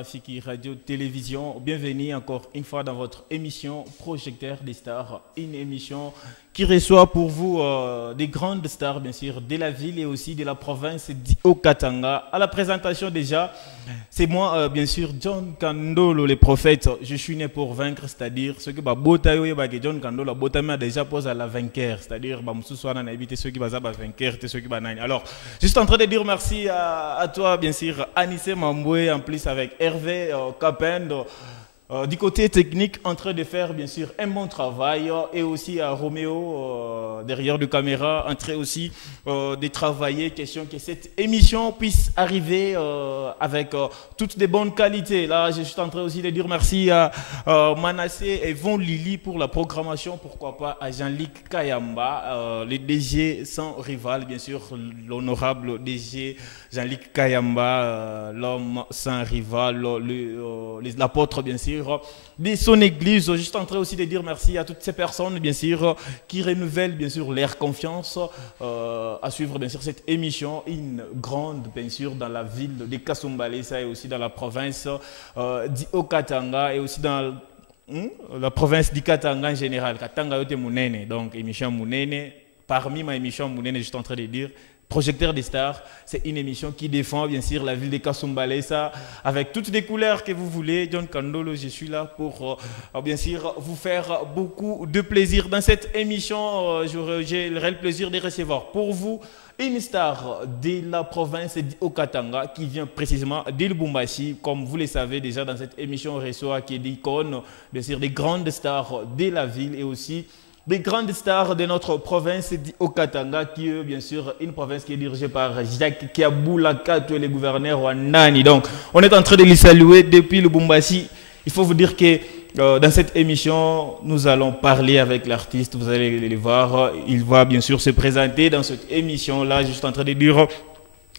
Rafiki Radio Télévision. Bienvenue encore une fois dans votre émission Projecteur des Stars, une émission qui reçoit pour vous des grandes stars, bien sûr, de la ville et aussi de la province d'Haut-Katanga. À la présentation déjà, c'est moi, bien sûr, John Kandolo, le prophète. Je suis né pour vaincre, c'est-à-dire ce que John Kandolo a déjà posé à la vainqueur, c'est-à-dire ceux qui vont vainqueur, ceux qui vont. Alors, juste en train de dire merci à toi, bien sûr, Anissé Mamboué, en plus avec Hervé Capendo. Du côté technique, en train de faire bien sûr un bon travail, et aussi à Roméo derrière de caméra, en train aussi de travailler, question que cette émission puisse arriver avec toutes des bonnes qualités. Là, je suis en train aussi de dire merci à Manassé et Von Lili pour la programmation, pourquoi pas à Jean-Luc Kayamba, le DG sans rival, bien sûr, l'honorable DG Jean-Luc Kayamba, l'homme sans rival, l'apôtre bien sûr de son église. Juste en train aussi de dire merci à toutes ces personnes bien sûr qui renouvellent bien sûr leur confiance à suivre bien sûr cette émission, une grande bien sûr dans la ville de Kasumbalesa et aussi dans la province d'Haut-Katanga et aussi dans la province d'Ikatanga en général. Katanga yote munene, donc émission munene, parmi ma émission munene, juste en train de dire Projecteur des Stars, c'est une émission qui défend bien sûr la ville de Kasumbalesa avec toutes les couleurs que vous voulez. John Kandolo, je suis là pour bien sûr vous faire beaucoup de plaisir. Dans cette émission, j'ai le réel plaisir de recevoir pour vous une star de la province d'Haut-Katanga qui vient précisément de Lubumbashi. Comme vous le savez déjà, dans cette émission, on reçoit qui est d'icônes, bien sûr des grandes stars de la ville et aussi des grandes stars de notre province d'Haut-Katanga, qui est bien sûr une province qui est dirigée par Jacques Kiaboula Kato, le gouverneur Wanani. Donc, on est en train de les saluer depuis Lubumbashi. Il faut vous dire que dans cette émission, nous allons parler avec l'artiste. Vous allez le voir. Il va bien sûr se présenter dans cette émission-là. Je suis en train de dire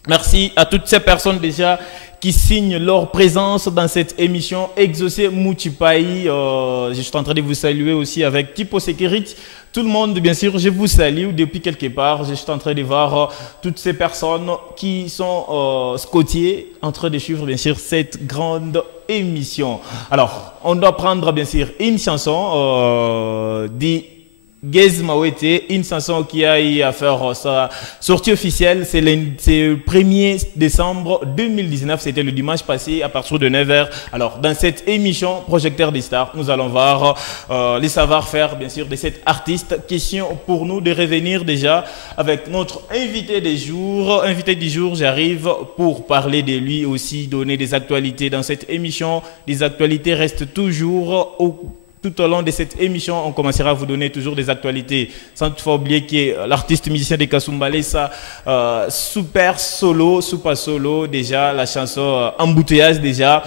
merci à toutes ces personnes déjà qui signent leur présence dans cette émission. Exaucé Mouchipaï, je suis en train de vous saluer aussi avec Tipo Security. Tout le monde, bien sûr, je vous salue depuis quelque part. Je suis en train de voir toutes ces personnes qui sont scotiées, en train de suivre, bien sûr, cette grande émission. Alors, on doit prendre, bien sûr, une chanson Gez Mawete, une chanson qui a eu à faire sa sortie officielle, c'est le 1er décembre 2019, c'était le dimanche passé à partir de 9h. Alors, dans cette émission Projecteur des Stars, nous allons voir les savoir-faire, bien sûr, de cet artiste. Question pour nous de revenir déjà avec notre invité du jour. Invité du jour, j'arrive pour parler de lui aussi, donner des actualités dans cette émission. Les actualités restent toujours tout au long de cette émission, on commencera à vous donner toujours des actualités. Sans toutefois oublier que l'artiste musicien de Kasumbalesa, super solo, déjà, la chanson Embouteillage déjà,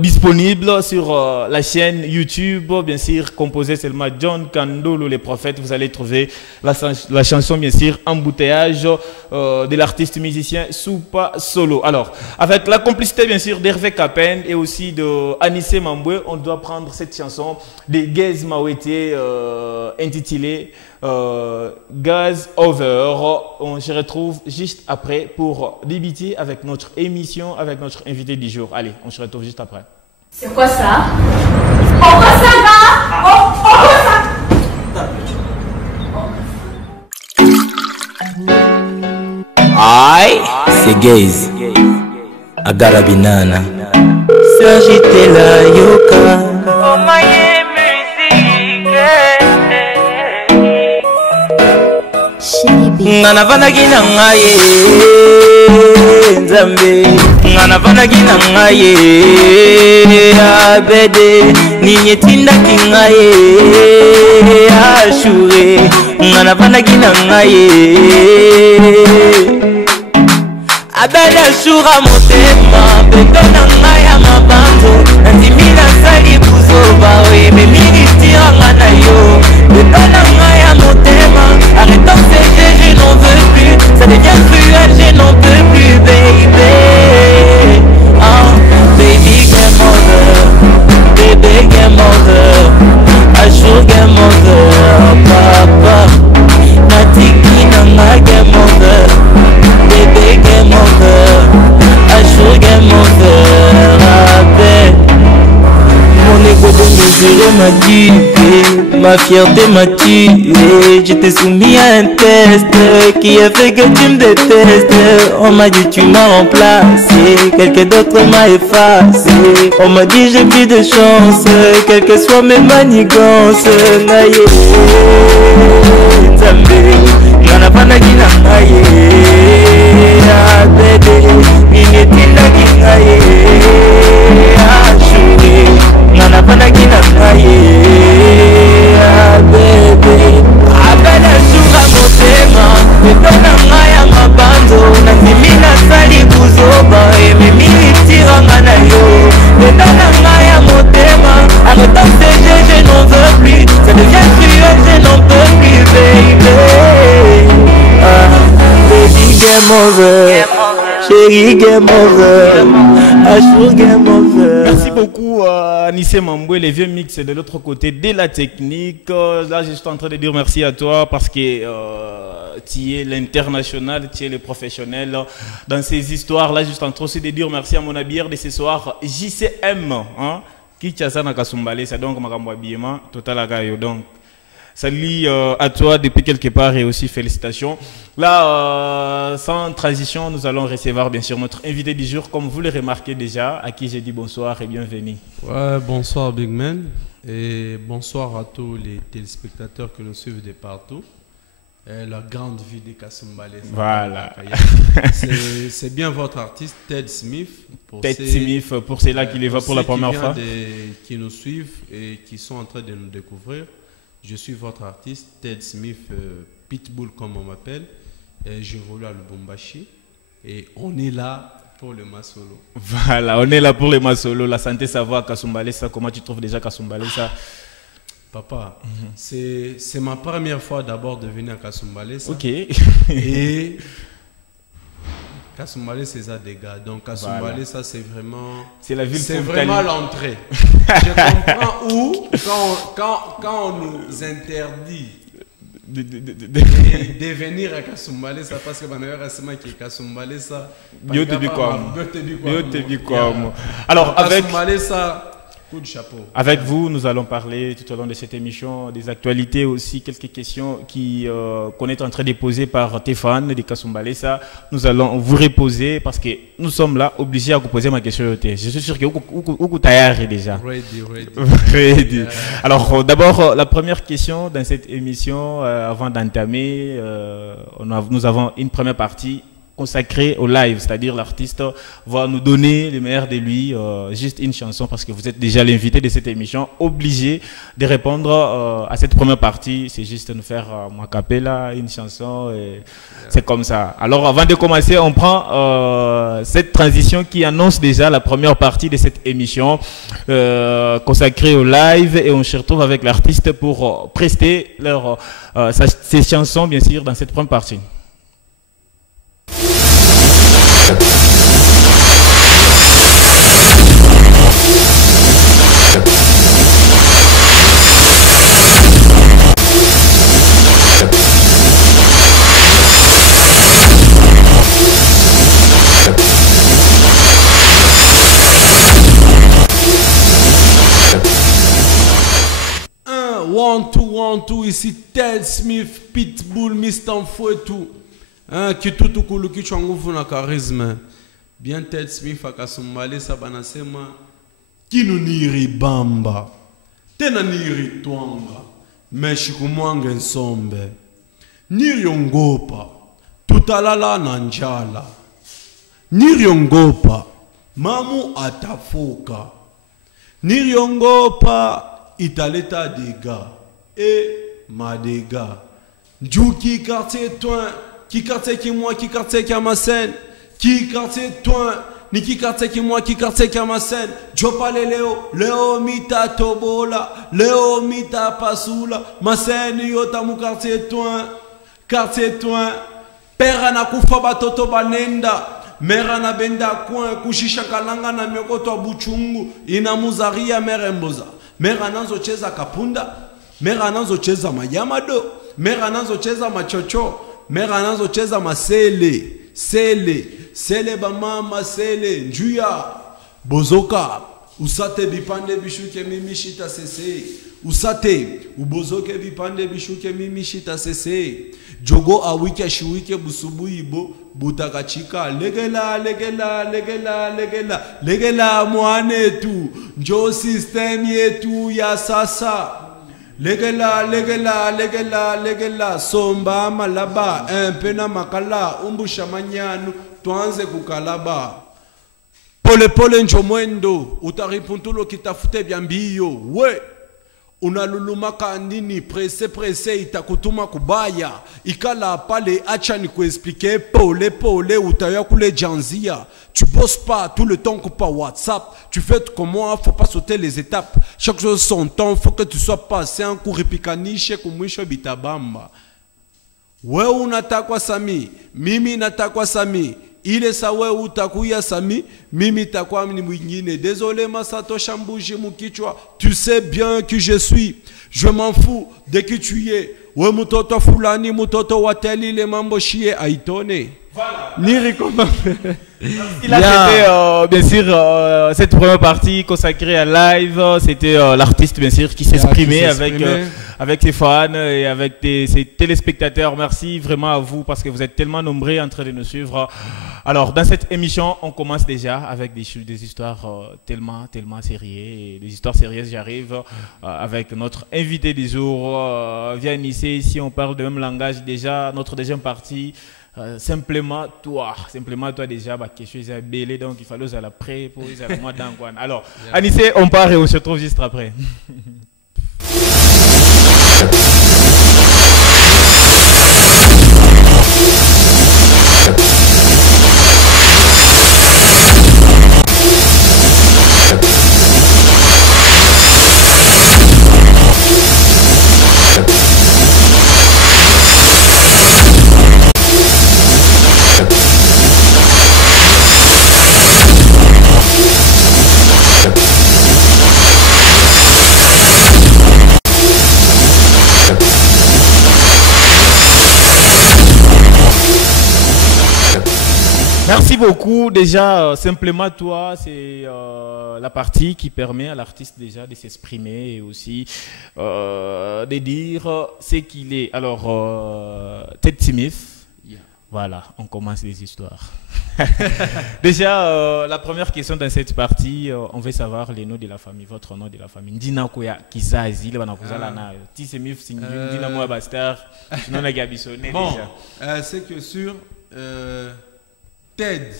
disponible sur la chaîne YouTube, bien sûr, composée seulement John Kandolo, le prophète. Vous allez trouver la chanson, bien sûr, Embouteillage de l'artiste musicien Super Solo. Alors, avec la complicité, bien sûr, d'Hervé Capen et aussi de Anissé Mamboué, on doit prendre cette chanson de Gez Mawete intitulée Gaz Over. On se retrouve juste après pour débuter avec notre émission, avec notre invité du jour. Allez, on se retrouve juste après. C'est quoi ça? Pourquoi ça va? Pourquoi ça? Aïe, c'est Gaze. Agara Binana. Sagitela Yoka. Oh my Ngana vanagi na ngaye Nzambe Ngana vanagi na ngaye Abede Ninye tinda kingaye Ashure Ngana vanagi na ngaye Abede ashura motema Beto na ngaya mabanzo Nandimina sali kuzoba We ministira ngana yo Beto na ngaya motema Arrêtons ces jeux, je n'en veux plus. Ça devient cruel, je n'en peux plus, baby. Oh, baby, game over. Baby, game over. Ajour, game over. Papa, Natiki, nanga, game over. Baby, game over. Ajour, game over. tué, ma fierté m'a tué. Je t'ai soumis à un test qui a fait que tu me détestes. On m'a dit tu m'as remplacé, quelqu'un d'autre m'a effacé. On m'a dit j'ai plus de chance, quelles que soient mes manigances. Naye, Nzambe, ngana panaki na ngaye. Ah bébé, minetindaki ngaye. Ah chérie, ngana panaki na ngaye. Ah bébé, abela sunga motema, betona ngaya mabando, nandimi nasali kuzoba, ememi litiranga na yo. Betona ngaya motema, arrêtant ces jeux, je n'en veux plus, ça devient cruel, je n'en peux plus, baby. Ah, baby, game over, chérie, game over, Ashur, game over. Merci beaucoup Nissé Mamboué, les vieux mix de l'autre côté de la technique. Là, je suis en train de dire merci à toi parce que tu es l'international, tu es le professionnel dans ces histoires-là. Je suis en train aussi de dire merci à mon habilleur de ce soir, JCM, hein, qui t'a ça dans Kasumbalé, c'est donc ma habillement total à Gaïo. Donc, salut à toi depuis quelque part et aussi félicitations. Là, sans transition, nous allons recevoir bien sûr notre invité du jour, comme vous le remarquez déjà, à qui j'ai dit bonsoir et bienvenue. Ouais, bonsoir Big Man et bonsoir à tous les téléspectateurs qui nous suivent de partout. Et la grande vie de Kasumbalé. Voilà. C'est bien votre artiste Ted Smith. Ted Smith, pour ceux-là qui les voient pour la première fois. Qui nous suivent et qui sont en train de nous découvrir. Je suis votre artiste, Ted Smith, Pitbull comme on m'appelle. J'évolue à Lubumbashi. Et on est là pour le Masolo. Voilà, on est là pour le Masolo. La santé, ça va à Kasumbalé, ça. Comment tu trouves déjà Kasumbalé, ça? Papa, c'est ma première fois d'abord de venir à Kasumbalé, ça. Ok. Et Kasumbalé, c'est ça des gars. Donc Kasumbalé, voilà. Ça c'est vraiment... C'est la ville. C'est vraiment l'entrée. Je comprends où, quand on nous interdit de venir à Kasumbalé, ça parce que qui est Kasumbalé, ça... Alors, avec... Kasumbalé, ça... Coup de chapeau. Avec vous, nous allons parler tout au long de cette émission des actualités aussi, quelques questions qu'on est en train de poser par tes fans de Kasumbalé. Ça, nous allons vous reposer parce que nous sommes là obligés à vous poser ma question. Je suis sûr que vous êtes déjà. Ready. Alors, d'abord, la première question dans cette émission, avant d'entamer, nous avons une première partie consacré au live, c'est-à-dire l'artiste va nous donner le meilleur de lui, juste une chanson, parce que vous êtes déjà l'invité de cette émission, obligé de répondre à cette première partie, c'est juste nous faire a cappella, une chanson, et c'est comme ça. Alors avant de commencer, on prend cette transition qui annonce déjà la première partie de cette émission consacrée au live, et on se retrouve avec l'artiste pour prester ses chansons, bien sûr, dans cette première partie. One, two, ici Ted Smith, Pitbull, Mr. Fouetou. Qui tout kulu qui changufu na charisme. Bien Ted Smith à Kasumbalé, ça banasema. Qui nous niri bamba. Tena niri twanga. Meshikumwanga nsombe. Niriongopa. Tutalala na njala. Niriongopa. Mamu atafuka. Niriongopa. Italeta des gars et ma des gars. Djouki quartier toi, qui quartier qui moi, qui quartier qui a ma scène, qui quartier toi, ni qui quartier qui moi, qui quartier qui a ma scène. Jopale Léo mita tobola, Léo mita pasula, ma scène yota mu quartier toi, père na kufa batoto banenda. Mera na benda coin kushisha kalanga na miokoto buchungu inamuzaria meremboza. Mera anazo cheza kapunda, mera anazo cheza mayamado, mera anazo cheza machocho, mera anazo cheza masele, sele bamama sele, njuya, bozoka, usate bipande bishuke mimishita sese, usate ubozoke bipande bishuke mimishita sese jogo awike shiwike busubuibo butakachika legela mwanetu njo system yetu ya sasa legela somba malaba pena makala umbusha manyanu tuanze kukalaba pole njo mwendo utaripuntulo kitafute byambio we unalulumaka nini presse itakutuma kubaya ikala pale acha ni kuexpliquer pole utaya kule janzia tu bosses pas tout le temps que par WhatsApp tu fais comme moi faut pas sauter les étapes chaque chose son temps faut que tu sois patient kuripikanishe kumwisho bitabamba we unatakwa sami mimi natakwa sami ile sawe utakuya sami mimi takwa ni mwingine désolé masato shambuji mukichwa tu sais bien que je m'en fous de qui tu es we mutoto fulani mutoto wateli le mambo shie aitone Niri comment il a fait bien sûr cette première partie consacrée à live. C'était l'artiste bien sûr qui s'exprimait avec ses fans et avec ses téléspectateurs. Merci vraiment à vous parce que vous êtes tellement nombreux en train de nous suivre. Alors dans cette émission on commence déjà avec des histoires tellement sérieuses et des histoires sérieuses. J'arrive avec notre invité du jour Viens ici. Ici on parle de même langage déjà. Notre deuxième partie simplement toi déjà quelque chose à belé donc il fallait à la pré pour les mois d'angoine. Alors Anissé on part et on se retrouve juste après. Merci beaucoup. Déjà, simplement toi, c'est la partie qui permet à l'artiste déjà de s'exprimer et aussi de dire ce qu'il est. Alors, Ted Smith, voilà, on commence les histoires. Déjà, la première question dans cette partie, on veut savoir les noms de la famille, votre nom de la famille. Ndina koya kizazi, le banakuzala na Ted Smith, Ndina moya bastar, non na gabisonné déjà. C'est que sur Ted,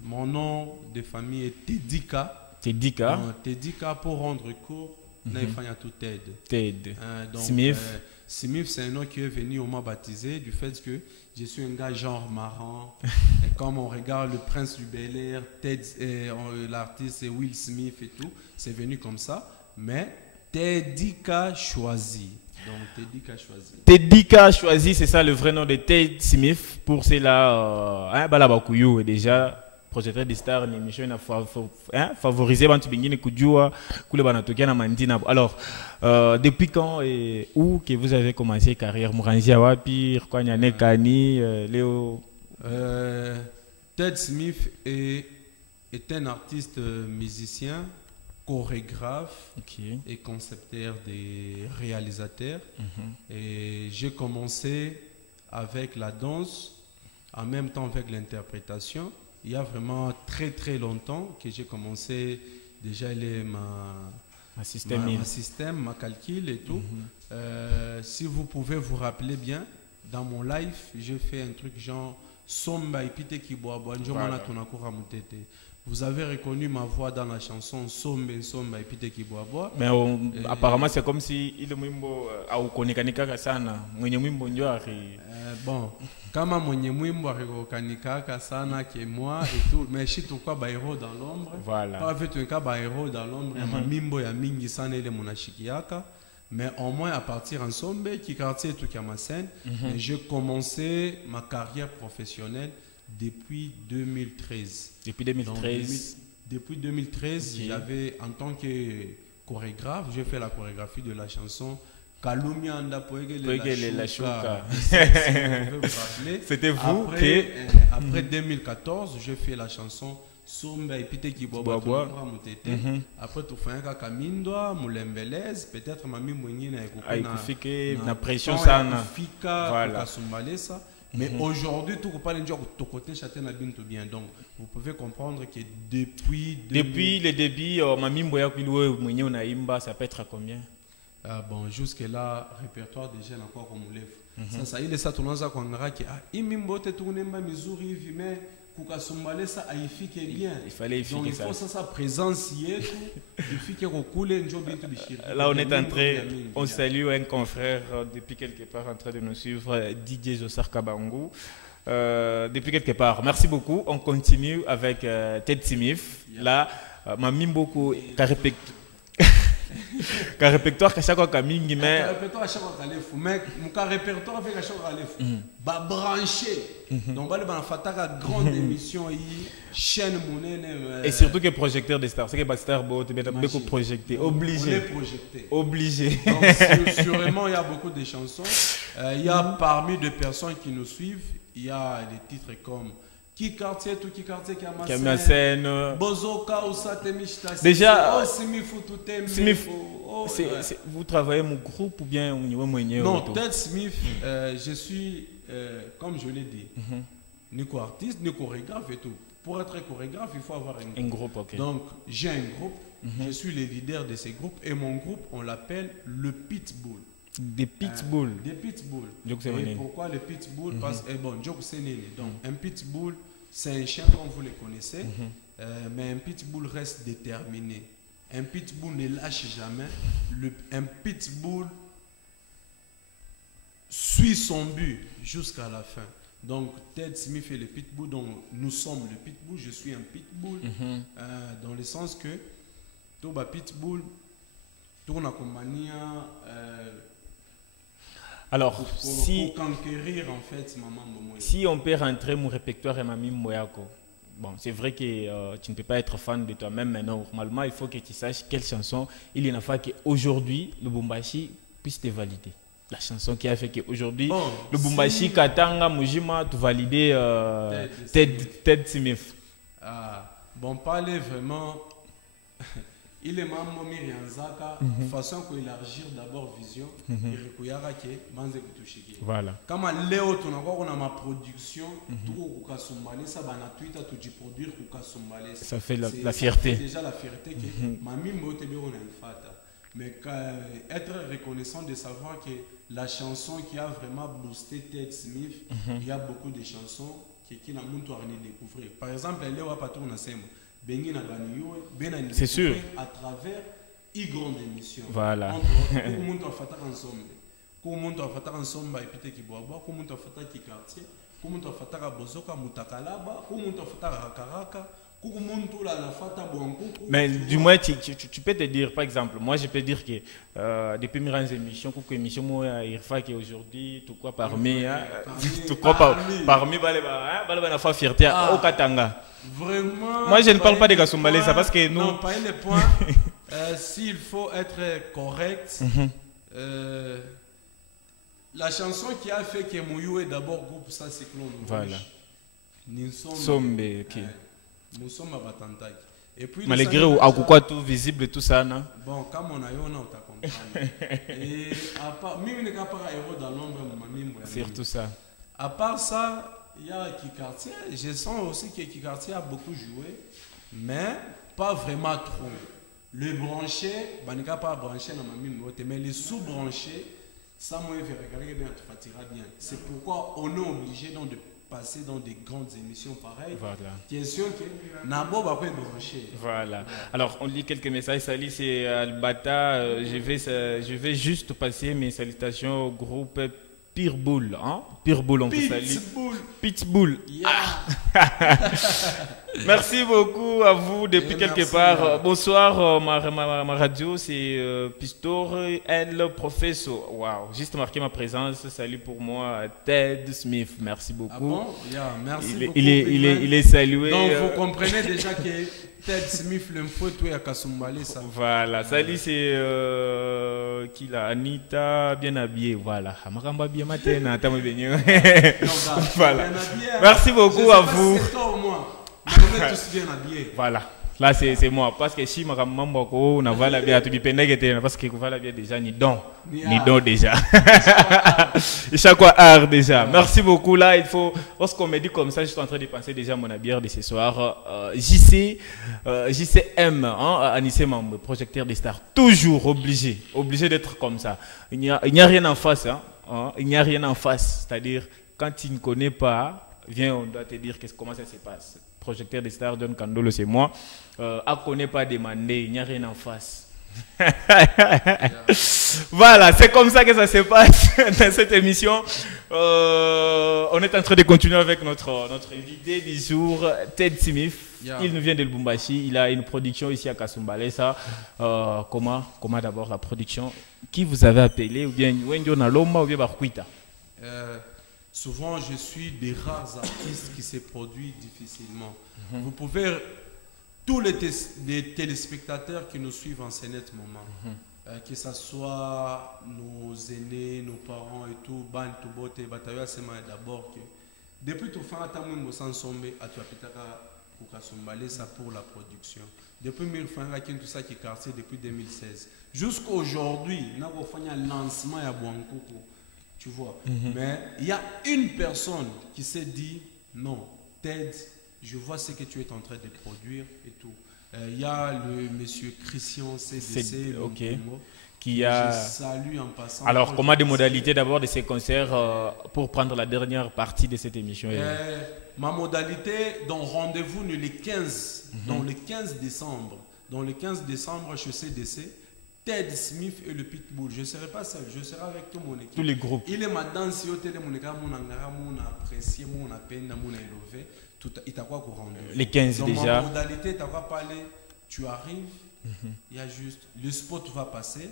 mon nom de famille est Tedika. Tedika pour rendre court, tout Ted. Donc, Smith. Smith, c'est un nom qui est venu au m'a baptisé du fait que je suis un gars genre marrant. Et comme on regarde le Prince du Bel-Air, l'artiste c'est Will Smith et tout, c'est venu comme ça. Mais Tedika choisi. Donc Tedika choisi, c'est ça le vrai nom de Ted Smith. Pour cela, Balabakuyu est déjà projecteur des stars, une émission favorisée alors, depuis quand et où que vous avez commencé carrière Mourangia Wapi, Kani, Léo Ted Smith est un artiste musicien, chorégraphe et concepteur des réalisateurs. Et j'ai commencé avec la danse, en même temps avec l'interprétation. Il y a vraiment très longtemps que j'ai commencé déjà ma système, ma calcul et tout. Si vous pouvez vous rappeler bien, dans mon live, j'ai fait un truc genre Somba Ipite Kiboabo, vous avez reconnu ma voix dans la chanson Somba Ipite Kiboabo. Mais apparemment c'est comme si il est mwimbo au konikanika sana, mwenye mwimbo ndio bon, kama mwenye mwimbo arikokanikaka sana que moi et tout, mais si tu quoi ba héros dans l'ombre. Voilà. Pas fait un cas ba héros dans l'ombre, ma mimbo ya mingi sana ile monashikiaka. Mais au moins à partir ensemble, qui quartier tout qui ma scène, j'ai commencé ma carrière professionnelle depuis 2013. Depuis 2013. Depuis 2013, j'avais en tant que chorégraphe, j'ai fait la chorégraphie de la chanson Kalumia Anda Poegele la Shuka. C'était vous. Après 2014, j'ai fait la chanson Somba et Pite qui boit mutete. Après tout fait un Kamindwa, Moulembelez, peut-être Mami Mouinina et na pression ça na. Voilà. Mais aujourd'hui, tout pas les gens de côté châtain tout bien. Donc, vous pouvez comprendre que depuis le début, Mami Mboya Pilou Mouinina on a imba, ça peut être à combien? Bon, jusque là, répertoire déjà encore comme on lève. Ça il est ça tout le monde qu'on a qui a imimbote tout nemba Missouri mais Kukasumbale ça a effiqué bien. Il fallait effiquer donc il faut ça présence hier effiqué recoule un job into de là on est en train on salue un confrère depuis quelque part en train de nous suivre DJ Josar Kabangu depuis quelque part. Merci beaucoup. On continue avec Ted Smith. Là Mami Mboko Ka répertoire chaque fois Kamingi mais répertoire chaque fois Kalefou mais mon répertoire avec chaque fois Kalefou ba branché donc ba le ba fataka grande émission chaîne monene et surtout que projecteur des stars c'est que Bastar Bot bien beaucoup projeté obligé donc sûrement il y a beaucoup de chansons il y a parmi des personnes qui nous suivent il y a des titres comme qui quartier Kamasen Bozoka Osatemishta déjà Smith vous travaillez mon groupe ou bien au niveau moyen? Non, Ted Smith je suis comme je l'ai dit ni co-artiste ni chorégraphe et tout. Pour être chorégraphe il faut avoir un groupe. Okay. Donc j'ai un groupe, je suis le leader de ces groupes et mon groupe on l'appelle le Pitbull. Des Pitbull. Des Pitbull. Et pourquoi le Pitbull? Parce que bon, Joke c'est né. Donc un Pitbull, c'est un chien comme vous le connaissez, mais un Pitbull reste déterminé. Un Pitbull ne lâche jamais. Un Pitbull suit son but jusqu'à la fin. Donc Ted Smith et le Pitbull, donc nous sommes le Pitbull. Je suis un Pitbull dans le sens que tout bas Pitbull, tout na compagnie. Alors, pour conquérir en fait maman si on peut rentrer mon répertoire et Mami Mboyako, bon, c'est vrai que tu ne peux pas être fan de toi-même, mais normalement, il faut que tu saches quelle chanson il y en a fait qu'aujourd'hui, le Bumbashi puisse te valider. La chanson qui a fait qu'aujourd'hui, le Bumbashi, Katanga, Mujima, te valider Ted Smith. Bon, parler vraiment. Il est membre Mirianzaka, façon qu'on élargir d'abord vision, et recueillera que manze kutushiki. Voilà. Comme Léo, on a ma production, tout Kukasumbale, ça va na Twitter, tout du produire Kukasumbale. Ça fait la fierté. Ça fait déjà la fierté que Mami Mbotebe on a une fata. Mais être reconnaissant de savoir que la chanson qui a vraiment boosté Ted Smith, il y a beaucoup de chansons qui n'a pas découvrir. Par exemple, Léo a pas tourné ensemble. C'est sûr. À travers une grande émission. Voilà. Mais du moins, tu peux te dire, par exemple, moi je peux dire que depuis mes grandes émissions, quelques émissions, moi, il faut qu'aujourd'hui, tout quoi parmi, la fois fierté au Katanga. Vraiment. Moi je ne parle pas de Kasumbale, ça parce que nous. Non, pas les points. S'il faut être correct, la chanson qui a fait que Mouyou est d'abord groupe, ça c'est Clone. Voilà. Nous sommes. Nous sommes à Batantak. Et puis. Malgré à quoi tout visible, tout ça, non? Bon, comme on a eu, on t'a compris. Et à part, même les gars par héros dans l'ombre, surtout ça. À part ça. Il y a Kikartier, je sens aussi que Kikartier a beaucoup joué, mais pas vraiment trop. Le branché, il n'y a pas branché dans ma mine, mais les sous-branchés, ça m'a fait bien. C'est pourquoi on est obligé donc de passer dans des grandes émissions pareilles. Voilà. Question que Nabo va pas brancher. Voilà. Alors on lit quelques messages. Salut, c'est Albata. Je vais juste passer mes salutations au groupe Pitbull, hein? Pitbull, on vous salue. Pitbull. Yeah. Merci beaucoup à vous depuis quelque part. Bonsoir, ma radio, c'est Pistor El Professor. Waouh, juste marquer ma présence. Salut pour moi, Ted Smith. Merci beaucoup. Ah bon? Yeah, merci beaucoup. Il est salué. Donc vous comprenez déjà que Ted Smith le faut tout à Kasumbale ça. Voilà, salut c'est qui là, Anita bien habillée, voilà. Amakamba bien matin, attends bien. Voilà. Merci beaucoup à vous. On est tous bien habillés. Voilà. Là, c'est moi. Parce que si ma maman on a voilà bien tout parce que voilà bien déjà ni don déjà. Et chaque fois art déjà. Merci beaucoup. Là, il faut lorsqu'on me dit comme ça, je suis en train de penser déjà à mon bière de ce soir. JCM, Anissé membre, projecteur des stars, toujours obligé d'être comme ça. Il n'y a rien en face, il n'y a rien en face. C'est-à-dire quand tu ne connais pas, viens, on doit te dire comment ça se passe. Projecteur des stars, John Kandolo, c'est moi. À connaît pas demander, il n'y a rien en face. Voilà, c'est comme ça que ça se passe dans cette émission. On est en train de continuer avec notre invité du jour, Ted Smith. Il nous vient de Lubumbashi. Il a une production ici à Kasumbalesa. Comment d'abord la production? Qui vous avez appelé? Ou bien Wendio Naloma ou bien Barkuita? Souvent, je suis des rares artistes qui se produisent difficilement. Vous pouvez, tous les téléspectateurs qui nous suivent en ce net moment, que ce soit nos aînés, nos parents et tout, Bantu Bote, Batayoa Sema d'abord, depuis tout fin, à mon Sansombe, à Tuapitaka, pour Kasumbalé, ça pour la production. Depuis 1000 francs, tout ça qui est quartier depuis 2016. Jusqu'à aujourd'hui, nous avons fait un lancement à Bouankoukou. Tu vois, mais il y a une personne qui s'est dit non, Ted, je vois ce que tu es en train de produire et tout. Il y a le monsieur Christian CDC, qui a. Je salue en passant. Alors, comment des modalités d'abord de ces concerts pour prendre la dernière partie de cette émission? Ma modalité, donc rendez-vous le 15, dans le 15 décembre. Dans le 15 décembre, chez CDC. Ted Smith et le Pitbull. Je ne serai pas seul, je serai avec tout mon équipe. Tous les groupes. Il est maintenant si au télé mon apprécié, mon peine, mon élevé. Tout il t'a quoi pour rendre. Les 15 dans déjà. Ma modalité, t'as quoi parler. Tu arrives, il y a juste le spot va passer.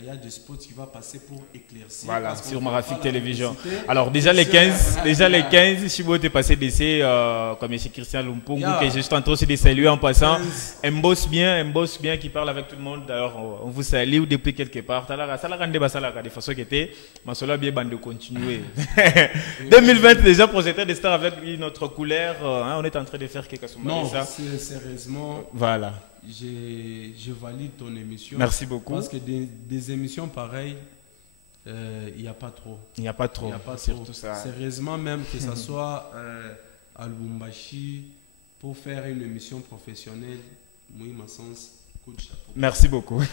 Il y a des spots qui vont passer pour éclaircir. Voilà, sur Marafik Télévision. Alors déjà les 15, Chibo est passé d'essai comme ici Christian Lumpungu, que je suis en train de saluer en passant. Un boss bien qui parle avec tout le monde. D'ailleurs, on vous salue depuis quelque part. Ça la rende de façon qui était, mais cela bien de continuer. 2020 déjà projecteur des stars avec notre couleur. On est en train de faire quelque chose. Non, sérieusement. Voilà. Je valide ton émission. Merci beaucoup. Parce que des émissions pareilles, il n'y a pas trop. Il n'y a pas trop. Surtout ça. Sérieusement, même que ce soit à Lubumbashi, pour faire une émission professionnelle, moi, ma sens, coup de chapeau. Merci beaucoup.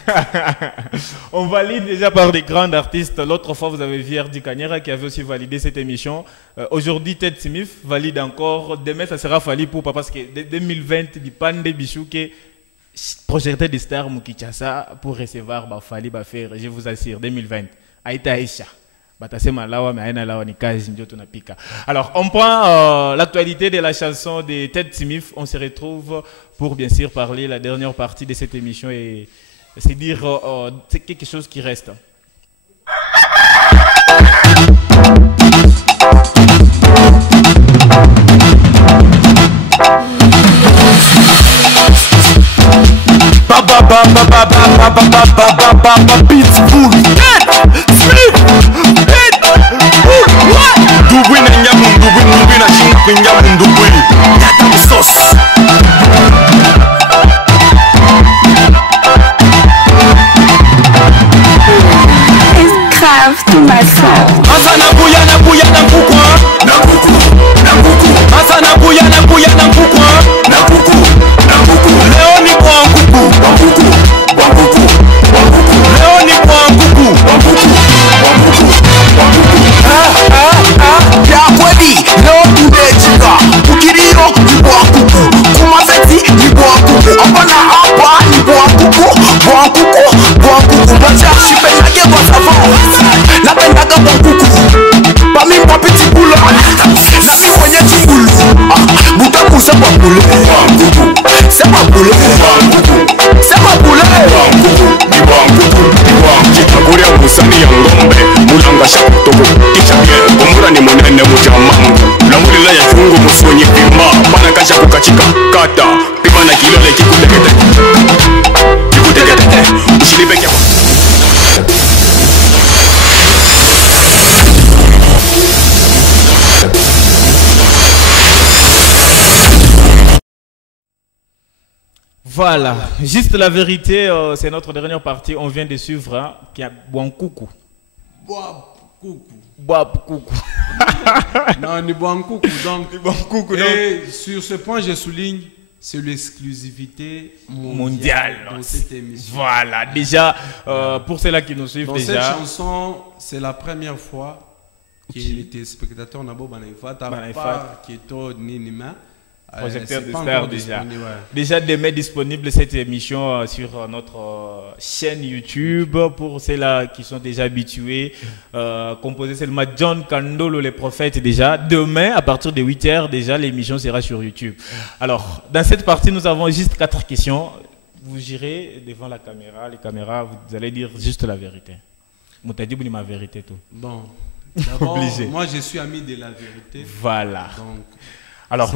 On valide déjà par des grands artistes. L'autre fois, vous avez vu Erdi Kanyera qui avait aussi validé cette émission. Aujourd'hui, Ted Smith valide encore. Demain, ça sera valide pour parce que 2020, du Pande Bichouke. Projecteur des stars Mukitchasa pour recevoir Bafali Bafer, je vous assure, 2020. Aïta Aïcha. Alors, on prend l'actualité de la chanson de Ted Smith. On se retrouve pour bien sûr parler la dernière partie de cette émission et c'est dire c'est quelque chose qui reste. Pitbull, Smith, Dubwi na nyamu, Dubwi na chinku nyamu, Dubwi Yata sauce. It's grave to my soul. Asa na buya na kukwa, na kuku. Asa na buya na kukwa, na kuku. Leo ni kwa kuku. Leo ni kwa kuku. Ya kweli, leo tumechika. Ukirio ni kwa kuku. Kumafeti ni kwa kuku. Hapa ni kwa kuku. Bacha shipenage kwa savon. Napendaga kwa kuku. Pami kwa Pitbull. Na mi mwenye chikulu. Butaku c'est pas poulet. C'est pas poulet. C'est pas poulet. Chitakuria musani ya ngombe. Mulanga shakutoko. Kisha bien. Kumura ni monene mujamangu. Lamulila ya chungu muswenye pima. Pana kasha kukachika. Kata. Pima na kilole kikutekete. Ushilipeke Voilà, juste la vérité, c'est notre dernière partie. On vient de suivre hein, qui a Bouankoukou. Bouankoukou. Non, ni Bouankoukou. Donc, Et sur ce point, je souligne, c'est l'exclusivité mondiale dans cette émission. Voilà, déjà, pour ceux-là qui nous suivent dans déjà. cette chanson, c'est la première fois que les téléspectateurs n'ont pas qui est au Ninima. Projecteur de Star déjà. Déjà demain disponible cette émission sur notre chaîne YouTube pour ceux-là qui sont déjà habitués. Composé seulement John Kandolo les prophètes déjà. Demain à partir de 8h déjà l'émission sera sur YouTube. Alors dans cette partie nous avons juste 4 questions. Vous irez devant la caméra, les caméras, vous allez dire juste la vérité. Moutadi vous ma vérité tout. Bon. D'abord, moi je suis ami de la vérité. Voilà. Donc, alors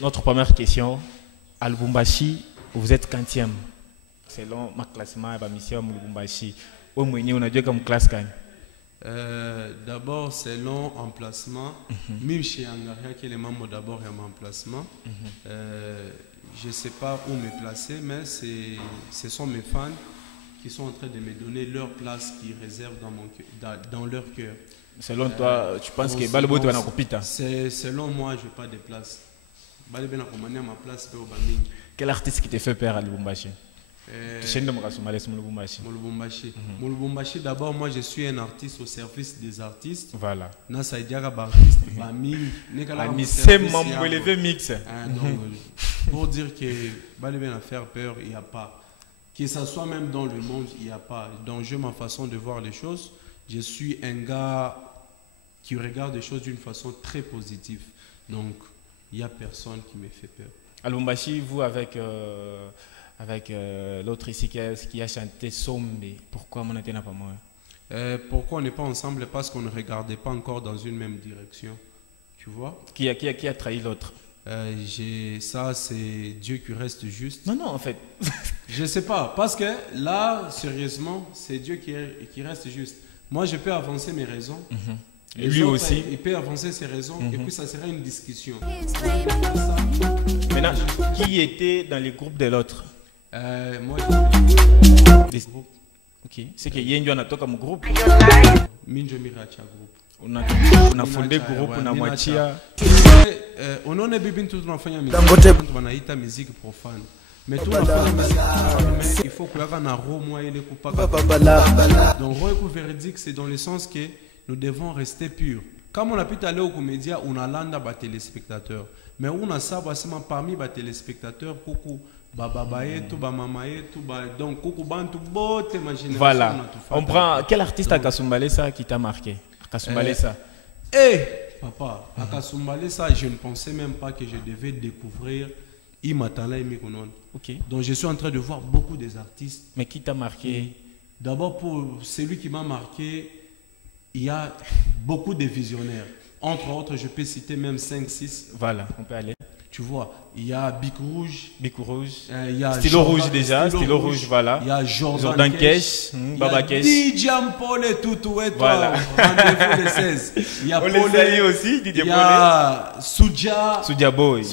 notre première question, à Lubumbashi, vous êtes quantième selon ma classement et ma mission à Lubumbashi. Au moins, on a dit comme classe quand d'abord, selon emplacement, même chez Angaria, qui est le membre d'abord et mon emplacement, je ne sais pas où me placer, mais ce sont mes fans qui sont en train de me donner leur place qu'ils réservent dans leur cœur. Selon toi, tu penses que Balbo est en copita? Selon moi, je n'ai pas de place. Quel artiste qui te fait peur à Lubumbashi? Lubumbashi, d'abord, moi je suis un artiste au service des artistes. Voilà. Pour dire que Balibé faire peur, il n'y a pas. Que ce soit même dans le monde, il n'y a pas. Donc, j'ai ma façon de voir les choses. Je suis un gars qui regarde les choses d'une façon très positive. Donc, il n'y a personne qui me fait peur. À Lubumbashi, vous avec l'autre ici qui a chanté Sombe, pourquoi mon antenne n'a pas moi? Pourquoi on n'est pas ensemble? Parce qu'on ne regardait pas encore dans une même direction. Tu vois? Qui a trahi l'autre? Ça, c'est Dieu qui reste juste. Non, en fait. Je ne sais pas. Parce que là, sérieusement, c'est Dieu qui reste juste. Moi, je peux avancer mes raisons. Et lui aussi. Il peut avancer ses raisons. Et puis, ça sera une discussion. Maintenant, qui était dans les groupes de l'autre? Moi, ok. C'est que Yenjo a comme groupe. Minjo Miracha groupe. On a fondé groupe, on a moitié. On a bébé tout l'enfant on a été musique profane. Mais tout il faut que l'on a moi il est coupable. Donc le véridique c'est dans le sens que nous devons rester purs. Comme on a pu aller au comédien, on a l'anda bas téléspectateurs. Mais on a ça parmi les téléspectateurs coucou. Donc coucou bantu bote ma génération. Voilà. On prend quel artiste à Kasumbalesa qui t'a marqué? Kasumbalesa. Papa, à Kasumbalesa, je ne pensais même pas que je devais découvrir Imatala et Mikonon. Ok. Donc je suis en train de voir beaucoup des artistes. Mais qui t'a marqué? D'abord pour celui qui m'a marqué, il y a beaucoup de visionnaires. Entre autres, je peux citer même 5-6. Voilà, on peut aller. Tu vois, il y a Bic Rouge. Il y a Stylo Rouge déjà. Stylo Rouge, voilà. Il y a Jordan Kesh. Baba Kesh. DJ Paul et tout et voilà. Rendez-vous les 16. Il y a Paul aussi, DJ Paul. Il y a Soudia Boy.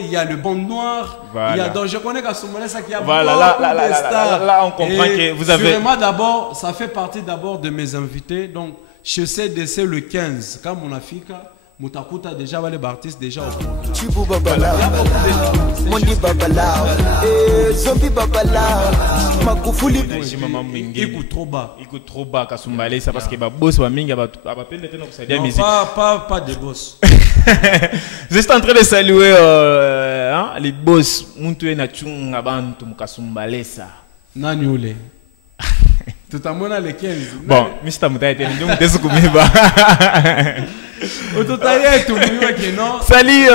Il y a le Bond Noir. Voilà. Il y a, donc je connais qu'à ce moment-là, ça qui a voilà, là, on comprend que vous avez. Vraiment, d'abord, ça fait partie d'abord de mes invités. Donc, je sais d'essayer le 15. Comme on a fait. Moutakuta déjà les artistes déjà au programme. Chibu Babalao, Mondi Babalao, Zombie Babalao, Magufuli. Écoute trop bas. Kasumbalesa parce que bah boss va minga va peine d'être notre sadia musique. Pas de boss. Juste en train de saluer les boss muntu na chunga bantu Kasumbalesa. Nani ule. Tout à mon les 15. Bon, Mr. Mouta était donc désoccupé. Salut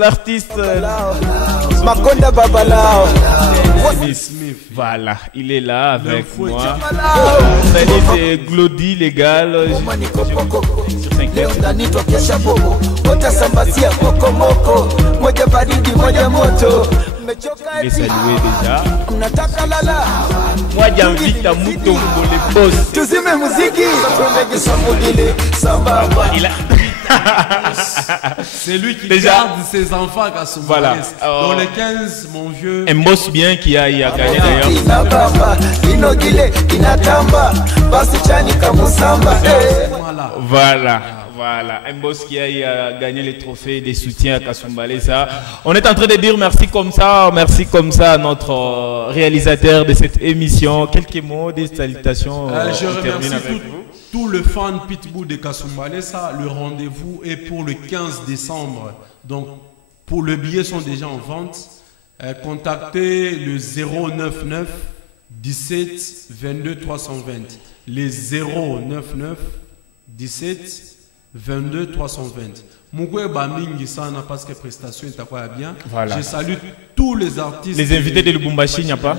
l'artiste Makonda Babalao. Smith. Voilà, il est là avec moi. Salut, c'est Glody Légal. Il est salué déjà. Moi j'invite à Moutombo les boss. Il a C'est lui qui Déjà, garde ses enfants à Kasumbalesa. Voilà. Dans les 15, mon vieux. Un boss bien qui a gagné d'ailleurs. Voilà, un boss qui a gagné les trophées des soutiens à Kasumbalesa. On est en train de dire merci comme ça à notre réalisateur de cette émission. Quelques mots, des salutations. Je remercie tout le fan Pitbull de Kasumbalesa. Le rendez-vous est pour le 15 décembre. Donc, pour le billet sont déjà en vente. Contactez le 099 17 22 320. Les 099 17 22 320. Mougue Bamingi sana parce que prestation est bien. Voilà. Je salue tous les artistes. Les invités de Lubumbashi, il n'y a pas?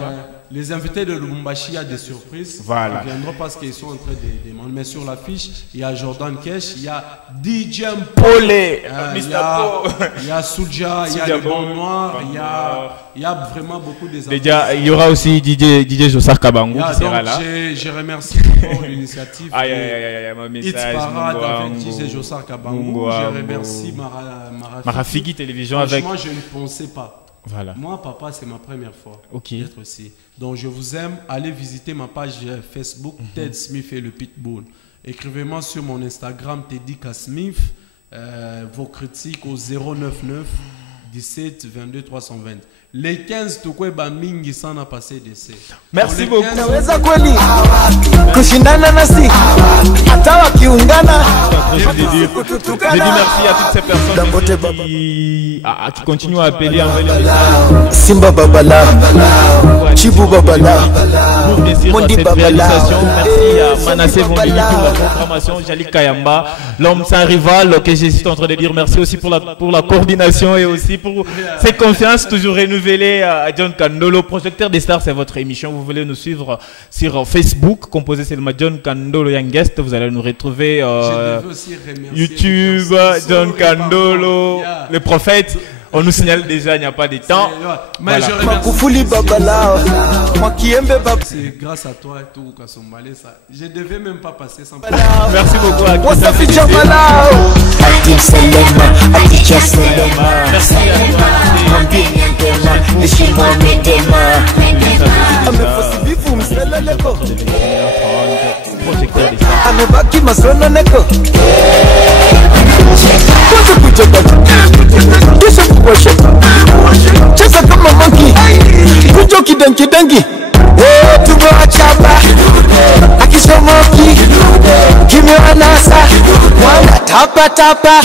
Les invités de Lubumbashi, il y a des surprises. Voilà. Ils viendront parce qu'ils sont en train de demander. Mais sur l'affiche, il y a Jordan Kesh, il y a DJ Polé, il y a Soulja, il y a le Bon Noir, il y a vraiment beaucoup des artistes. Déjà, il y aura aussi DJ Josar Kabangou qui sera là. Je remercie pour l'initiative. It's Parade avec DJ Josar Kabangou. Je remercie Marafiki Télévision avec. Franchement, je ne pensais pas. Voilà. Moi, papa, c'est ma première fois d'être ici. Donc, je vous aime. Allez visiter ma page Facebook, Ted Smith et le Pitbull. Écrivez-moi sur mon Instagram, Teddy K. Smith. Vos critiques au 099 17 22 320. Les 15, tukwe ba mingi sana passé d'essai. Merci beaucoup. Naweza kweli kushindana nasi hata wakiungana. Je dis merci à toutes ces personnes qui continuent à appeler en vrai. Simba Babala, Chibu Babala, Mondi Babala. Merci à Manassé Vondeli pour la programmation, Jali Kayamba, l'homme sans rival, que je suis en train de dire merci aussi pour la coordination et aussi pour cette confiance toujours renouvelée à John Kandolo. Projecteur des stars, c'est votre émission. Vous voulez nous suivre sur Facebook, composé seulement John Kandolo Youngest. Vous allez nous retrouver YouTube, John Kandolo, le prophète. On nous signale déjà, il n'y a pas de temps. Mais voilà. C'est grâce à toi et tout, Kasumbalesa. Je ne devais même pas passer sans. Merci beaucoup à Merci à amebaki masono neko cheza kama monkey kujo kidangi tumeachapa akishomoki kimewanasa wala tapa